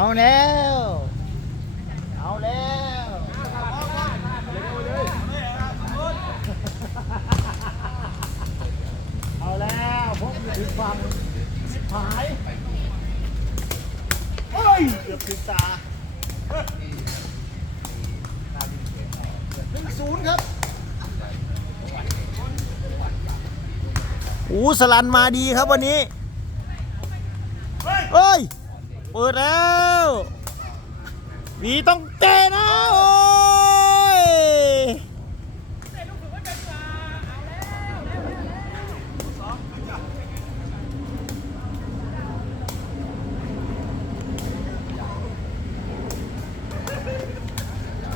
เอาแล้ว เอาแล้วเอาแล้วพวกอยู่ถึงฝั่งสิบหายเฮ้ยเกือบถึงตาหนึ่งศูนย์ครับอู้สลันมาดีครับวันนี้เฮ้ย เปิดแล้ววีต้องเตะนะโอ้ย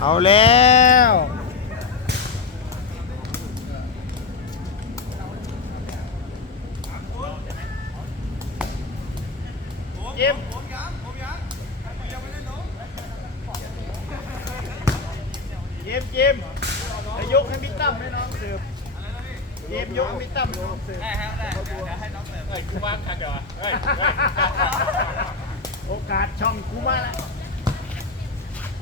เอาแล้วเจมส์เจ มส์เจมส์จะยกให้มิตั้มให้น้องเสิร์ฟเจมส์ยกให้มิตั้มน้องเสิร์ฟได้ครับได้เดี๋ยวให้น้องเสิร์ฟเฮ้ยกูว่างคันเดี๋ยวเฮ้ยเฮ้ยโอกาสช่องกูมาแล้ว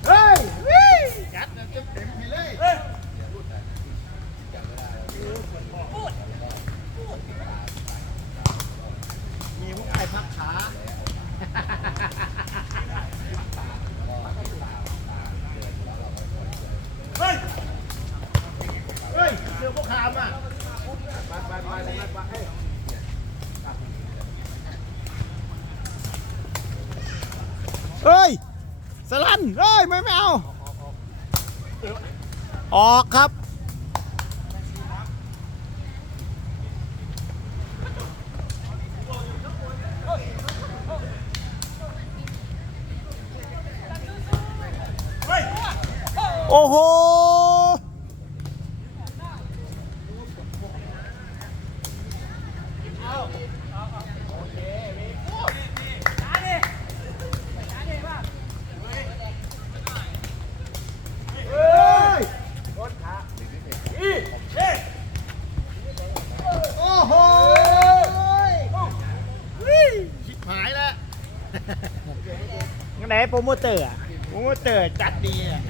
เฮ้ยวิ่งจัดเต็มเต็มไปเลยมีพวกไอ้พักขา เฮ้ย เฮ้ยเจอพวกขามอะไปไปไปไปไปเอ้ย เฮ้ยสลันเฮ้ยไม่ไม่เอา ออกครับ โอ้โห เฮ้ยโอ้โหวิ่งชิบหายแล้วงั้น ไหนโปรโมเตอร์อะโปรโมเตอร์จัดดีอะ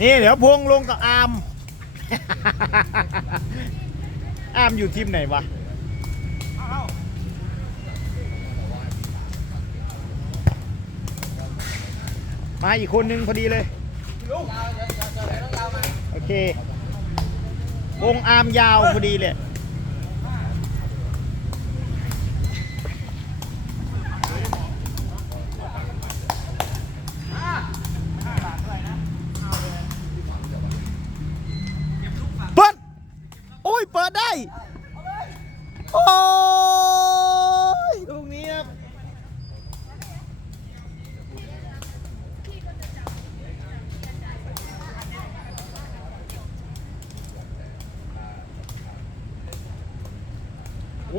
นี่เดี๋ยวพวงลงกับอาร์ม อามอยู่ทีมไหนวะมาอีกคนนึงพอดีเลย โอเควงอามยาวพอดีเลย โอ้ยตรงนี้ครับ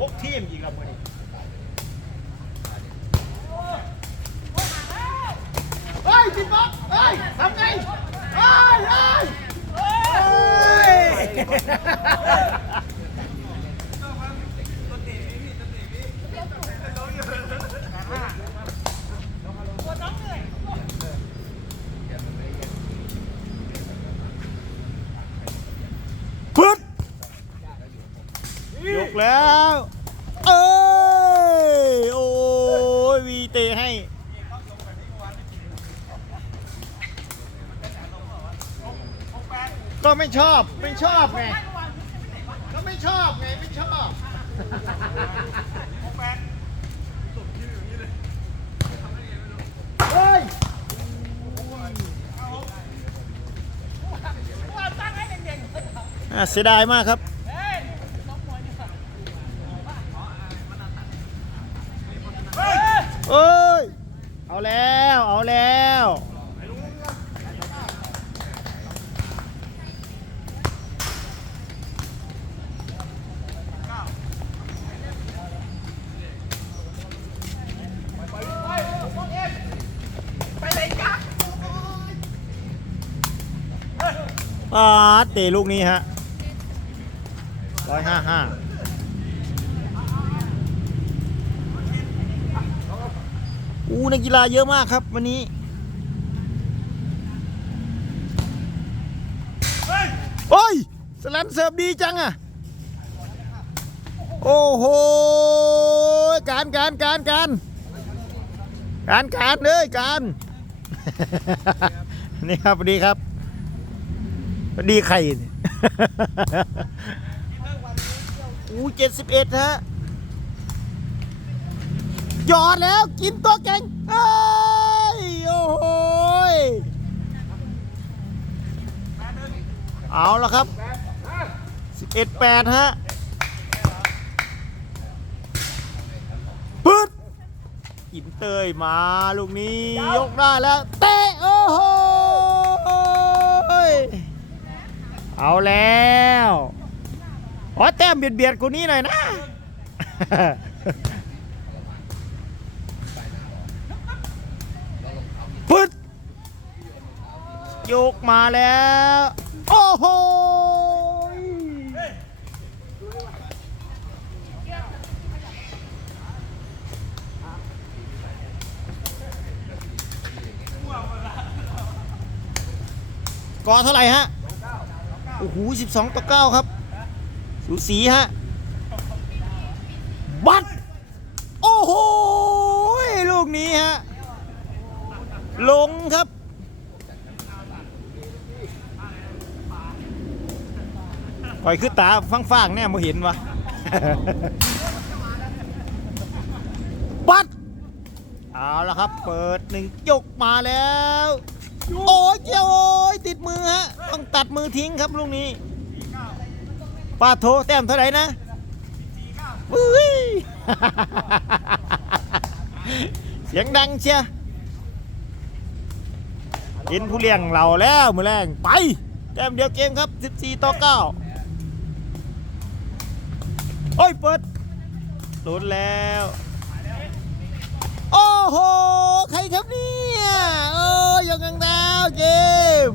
วกทีมยิงครับวันนี้เฮ้ยจิบบอสเฮ้ยทำไงเฮ้ยเฮ้ยเฮ้ย พึ่งย กแล้ว เอ้ย โอ้ยวีเตะให้ ก็ไม่ชอบ ไม่ชอบไง ก็ไม่ชอบไง ไม่ชอบเฮ้ย อะเสียดายมากครับ เอ้ย เอาแล้ว เอาแล้วปาเตะลูกนี้ฮะร้อยห้าห้า อู้นักกีฬาเยอะมากครับ วันนี้โอ้ยสแลนเสิร์ฟดีจังอะโอ้โห การการการการการการเลยการนี่ครับสวัสดีครับสวัสดีใครอู้เจ็ดสิบเอ็ดฮะ หยอดแล้วกินตัวเก่งเอ้ยโอ้โหยเอาละครับสิบเอ็ดแปดฮะปึ๊ดอินเตยมาลูกนี้ ยกได้แล้ว เตะ โอ้โหยเอาแล้วขอแต้มเบียดเบียดกูนี้หน่อยนะ ปึ๊ด ยกมาแล้ว โอ้โหกอเท่าไหร่ฮะ โอ้โห12ต่อ9ครับ สูสีฮะ บัดโอ้โห ลูกนี้ฮะ ลงครับ ปล่อยขึ้นตาฟังๆแน่มาเห็นวะบัดเอาละครับ เปิดหนึ่งยกมาแล้ว โอ้ยเจ้าโอ้ยติดมือฮะ ต้องตัดมือทิ้งครับลูกนี้ป้าโทแต้มเท่าไหร่นะอุ้ยเสียงดังเชียเห็นผู้เลี้ยงเราแล้วมือแรงไป แต้มเดียวเกมครับ 14 ต่อ9โอ้ยเปิดลุ้นแล้ว โอ้โห ใครครับเนี่ย โอ้ยังกังดาวเกม